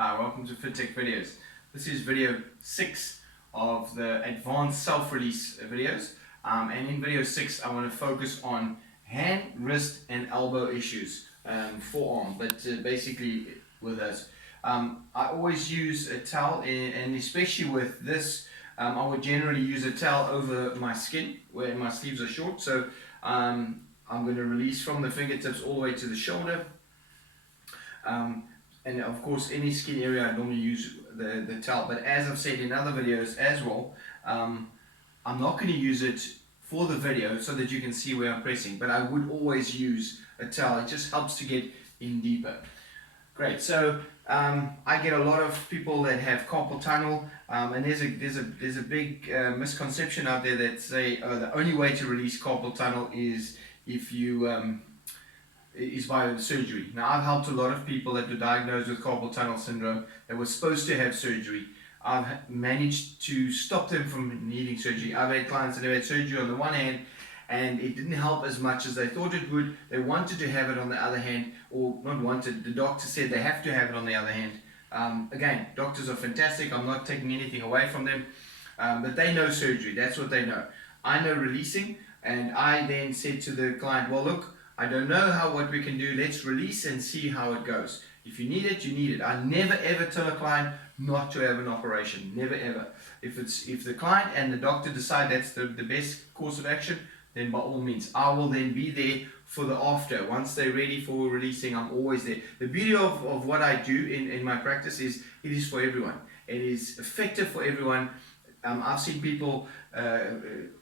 Hi, welcome to FitTech Videos. This is video 6 of the advanced self-release videos. And in video 6 I want to focus on hand, wrist and elbow issues, forearm, but basically with us. I always use a towel, and especially with this, I would generally use a towel over my skin where my sleeves are short. So I'm going to release from the fingertips all the way to the shoulder. And of course, any skin area I normally use the towel, but as I've said in other videos as well, I'm not going to use it for the video so that you can see where I'm pressing, but I would always use a towel. It just helps to get in deeper. Great. So I get a lot of people that have carpal tunnel, and there's a big misconception out there that say the only way to release carpal tunnel is if you is by surgery. Now, I've helped a lot of people that were diagnosed with carpal tunnel syndrome that were supposed to have surgery. I've managed to stop them from needing surgery. I've had clients that have had surgery on the one hand and it didn't help as much as they thought it would. They wanted to have it on the other hand, or not wanted, the doctor said they have to have it on the other hand. Again, doctors are fantastic, I'm not taking anything away from them, but they know surgery, that's what they know. I know releasing, and I then said to the client, well look, I don't know what we can do, let's release and see how it goes. If you need it, you need it. I never ever tell a client not to have an operation, never ever. If the client and the doctor decide that's the best course of action, then by all means, I will then be there for the after. Once they're ready for releasing, I'm always there. The beauty of what I do in my practice is it is for everyone. It is effective for everyone. I've seen people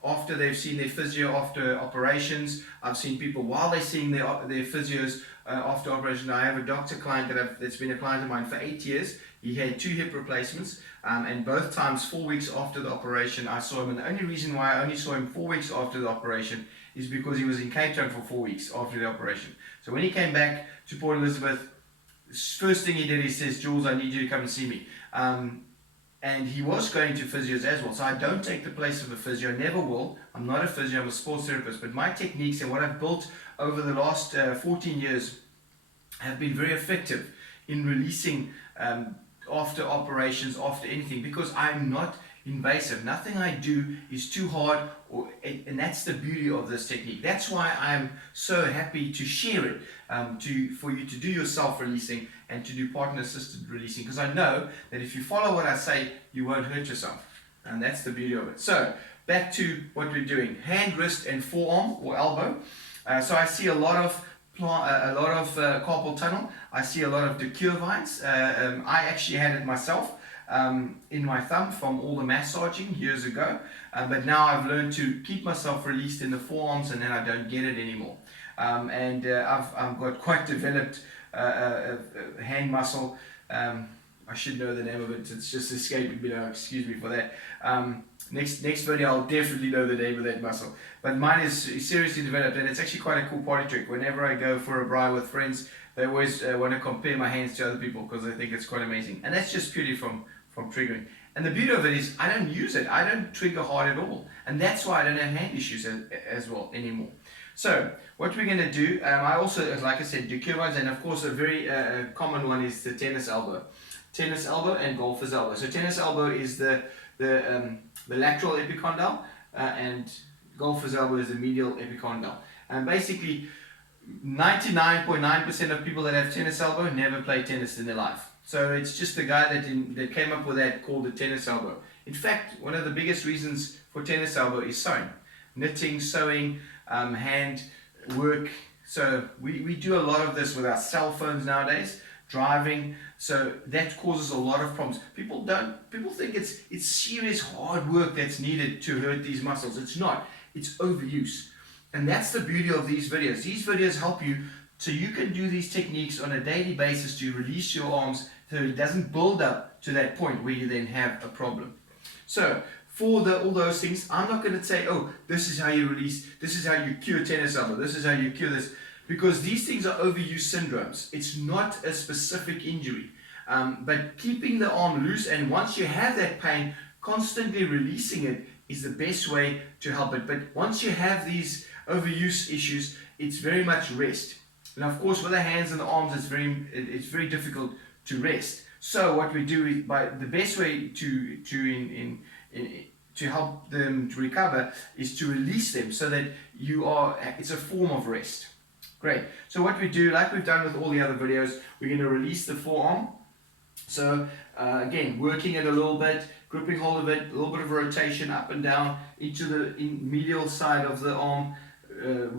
after they've seen their physio after operations. I've seen people while they're seeing their physios after operation. I have a doctor client that's been a client of mine for 8 years. He had 2 hip replacements, and both times 4 weeks after the operation I saw him. And the only reason why I only saw him 4 weeks after the operation is because he was in Cape Town for 4 weeks after the operation. So when he came back to Port Elizabeth, first thing he did, he says, Jules, I need you to come and see me. And he was going to physios as well. So I don't take the place of a physio, never will. I'm not a physio, I'm a sports therapist. But my techniques and what I've built over the last 14 years have been very effective in releasing after operations, after anything, because I'm not invasive. Nothing I do is too hard, and that's the beauty of this technique. That's why I'm so happy to share it, for you to do your self-releasing and to do partner-assisted releasing, because I know that if you follow what I say, you won't hurt yourself, and that's the beauty of it. So back to what we're doing: hand, wrist, and forearm or elbow. So I see a lot of carpal tunnel. I see a lot of decurvines. I actually had it myself in my thumb from all the massaging years ago, but now I've learned to keep myself released in the forearms, and then I don't get it anymore. I've got quite developed hand muscle. I should know the name of it, it's just escaping me now, excuse me for that. Next video I'll definitely know the name of that muscle, but mine is seriously developed, and it's actually quite a cool party trick. Whenever I go for a braai with friends, they always want to compare my hands to other people because they think it's quite amazing, and that's just purely from triggering. And the beauty of it is I don't use it, I don't trigger hard at all, and that's why I don't have hand issues as well anymore. So what we're going to do, I also, like I said, do curvines, and of course a very common one is the tennis elbow. Tennis elbow and golfer's elbow. So tennis elbow is the lateral epicondyle, and golfer's elbow is the medial epicondyle. And basically 99.9% of people that have tennis elbow never play tennis in their life. So it's just the guy that came up with that called the tennis elbow. In fact, one of the biggest reasons for tennis elbow is sewing. Knitting, sewing, hand work. So we do a lot of this with our cell phones nowadays, driving. So that causes a lot of problems. People think it's serious hard work that's needed to hurt these muscles. It's not. It's overuse. And that's the beauty of these videos. These videos help you so you can do these techniques on a daily basis to release your arms so it doesn't build up to that point where you then have a problem. So for all those things, I'm not going to say, oh, this is how you release, this is how you cure tennis elbow, this is how you cure this, because these things are overuse syndromes. It's not a specific injury. But keeping the arm loose, and once you have that pain, constantly releasing it is the best way to help it. But once you have these overuse issues, it's very much rest. And of course with the hands and the arms, it's very difficult to rest. So what we do is, by the best way to help them to recover is to release them, so that it's a form of rest. Great. So what we do, like we've done with all the other videos, we're going to release the forearm. So again, working it a little bit, gripping hold of it, a little bit of rotation up and down into the medial side of the arm,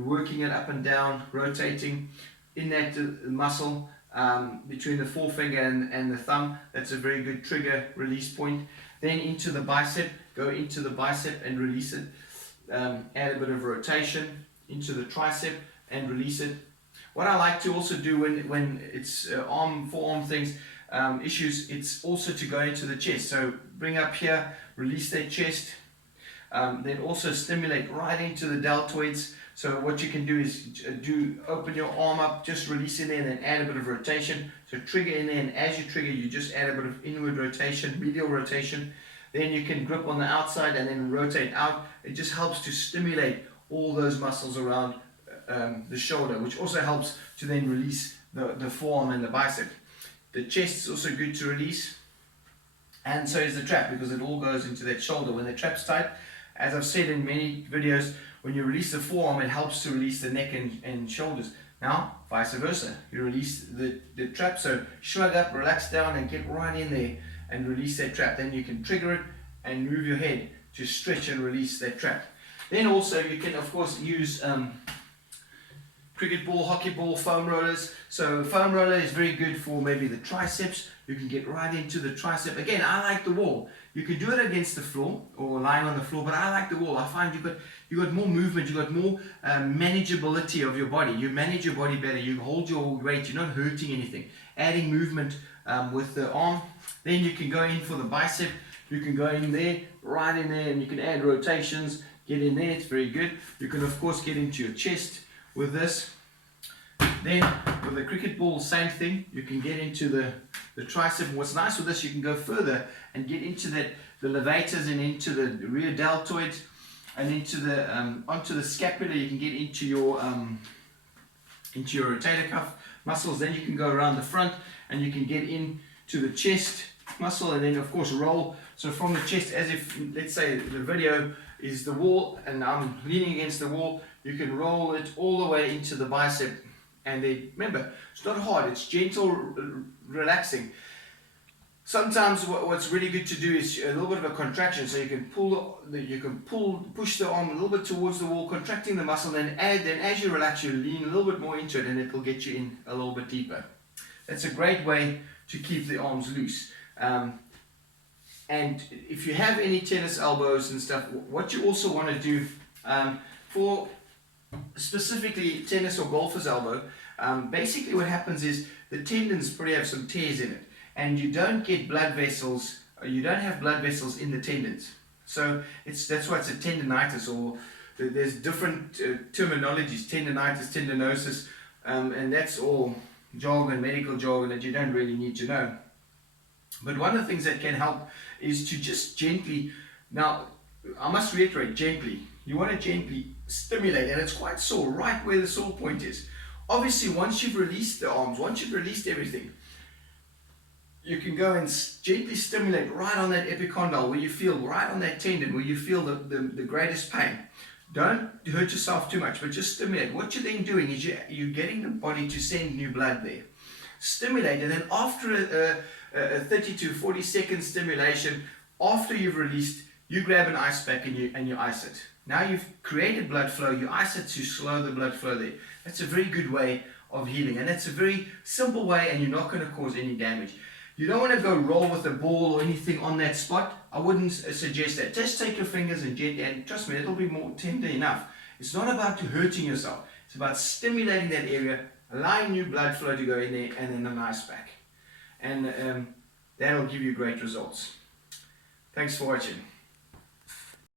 working it up and down, rotating in that muscle between the forefinger and the thumb. That's a very good trigger release point. Then into the bicep, go into the bicep and release it. Add a bit of rotation into the tricep and release it. What I like to also do when it's forearm things, issues, it's also to go into the chest. So bring up here, release that chest, then also stimulate right into the deltoids. So what you can do is open your arm up, just release in there, and then add a bit of rotation. So trigger in there, and as you trigger, you just add a bit of inward rotation, medial rotation. Then you can grip on the outside and then rotate out. It just helps to stimulate all those muscles around the shoulder, which also helps to then release the forearm and the bicep. The chest is also good to release, and so is the trap, because it all goes into that shoulder. When the trap's tight, as I've said in many videos, when you release the forearm, it helps to release the neck and shoulders. Now, vice versa, you release the trap, so shrug up, relax down, and get right in there and release that trap. Then you can trigger it and move your head to stretch and release that trap. Then also you can, of course, use cricket ball, hockey ball, foam rollers. So foam roller is very good for maybe the triceps. You can get right into the tricep. Again, I like the wall. You can do it against the floor or lying on the floor, but I like the wall. I find you got more movement, you got more manageability of your body. You manage your body better. You hold your weight. You're not hurting anything. Adding movement with the arm. Then you can go in for the bicep. You can go in there, right in there, and you can add rotations. Get in there. It's very good. You can of course get into your chest with this. Then with the cricket ball, same thing. You can get into the tricep. What's nice with this, you can go further and get into the levators and into the rear deltoids and into the onto the scapula. You can get into your rotator cuff muscles. Then you can go around the front and you can get into the chest muscle, and then of course roll. So from the chest, as if, let's say the video is the wall and I'm leaning against the wall, you can roll it all the way into the bicep. And then remember, it's not hard, it's gentle, relaxing. Sometimes what's really good to do is a little bit of a contraction, so you can push the arm a little bit towards the wall, contracting the muscle, then as you relax, you lean a little bit more into it, and it will get you in a little bit deeper. That's a great way to keep the arms loose. And if you have any tennis elbows and stuff, what you also want to do for specifically tennis or golfer's elbow, basically what happens is the tendons probably have some tears in it, and you don't get blood vessels, you don't have blood vessels in the tendons. So that's why it's a tendinitis, or there's different terminologies, tendinitis, tendinosis, and that's all jargon, medical jargon that you don't really need to know. But one of the things that can help is to just gently, now I must reiterate, gently, you want to gently stimulate, and it's quite sore, right where the sore point is. Obviously, once you've released the arms, once you've released everything, you can go and gently stimulate right on that epicondyle, where you feel right on that tendon, where you feel the greatest pain. Don't hurt yourself too much, but just stimulate. What you're then doing is you're getting the body to send new blood there. Stimulate, and then after a 30 to 40 second stimulation, after you've released, you grab an ice pack and you ice it. Now you've created blood flow, you ice it to slow the blood flow there. That's a very good way of healing, and that's a very simple way, and you're not going to cause any damage. You don't want to go roll with a ball or anything on that spot. I wouldn't suggest that. Just take your fingers and gently, and trust me, it'll be more tender enough. It's not about hurting yourself. It's about stimulating that area, allowing new blood flow to go in there, and then an ice pack. And that'll give you great results. Thanks for watching.